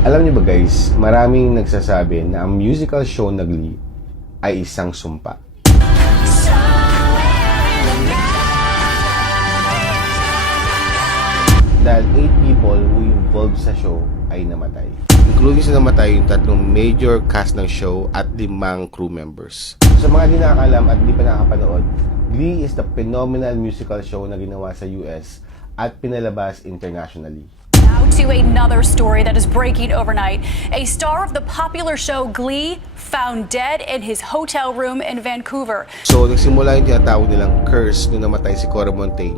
Alam niyo ba guys, maraming nagsasabi na ang musical show na Glee ay isang sumpa. Dahil 8 people who involved sa show ay namatay. Including sa namatay yung 3 major cast ng show at 5 crew members. Sa mga di nakakalam at di pa nakapanood, Glee is the phenomenal musical show na ginawa sa US at pinalabas internationally. Now to another story that is breaking overnight. A star of the popular show Glee found dead in his hotel room in Vancouver. So, nagsimula yung tinatawag nilang curse nung namatay si Cory Monteith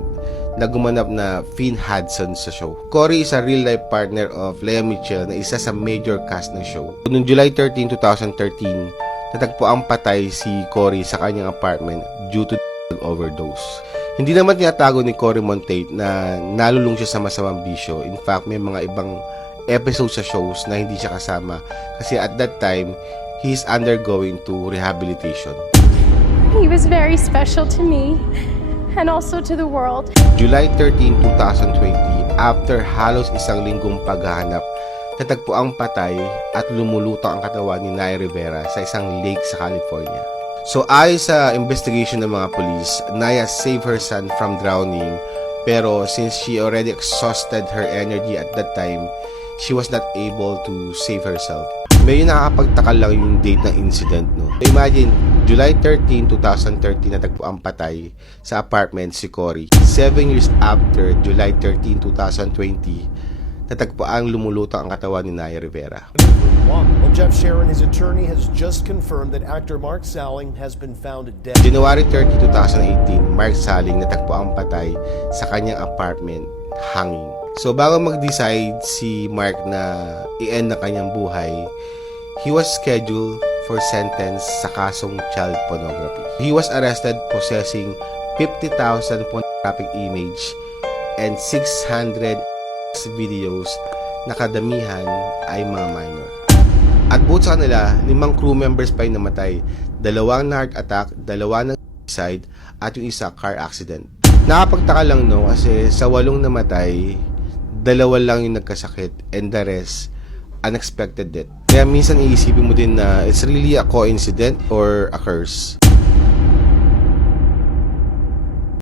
na gumanap na Finn Hudson sa show. Cory is a real-life partner of Lea Michele na isa sa major cast ng show. Noong July 13, 2013, natagpo ang patay si Cory sa kanyang apartment due to overdose. Hindi naman tinatago ni Cory Monteith na nalulung siya sa masamang bisyo. In fact, may mga ibang episodes sa shows na hindi siya kasama kasi at that time, he's undergoing to rehabilitation. He was very special to me and also to the world. July 13, 2020, after halos isang linggong paghahanap, natagpo ang patay at lumulutang ang katawan ni Naya Rivera sa isang lake sa California. So ayon sa investigation ng mga police, Naya saved her son from drowning, pero since she already exhausted her energy at that time, she was not able to save herself. Medyo nakakapagtaka lang yung date ng incident, no? So imagine, July 13, 2013 natagpo ang patay sa apartment si Cory. 7 years after July 13, 2020, natagpo ang lumulutang ang katawan ni Naya Rivera. Well, Jeff Sharon, his attorney, has just confirmed that actor Mark Salling has been found dead. January 30, 2018, Mark Salling natagpo ang patay sa kanyang apartment, hanging. So bago mag-decide si Mark na i-end na kanyang buhay, he was scheduled for sentence sa kasong child pornography. He was arrested possessing 50,000 pornographic image and 600 videos na kadamihan ay mga minor. At bukod sa kanila, 5 crew members pa yung namatay, 2 na heart attack, 2 na suicide, at yung isa car accident. Nakapagtaka lang no, kasi sa 8 namatay, 2 lang yung nagkasakit and the rest, unexpected death. Kaya minsan iisipin mo din na it's really a coincidence or a curse.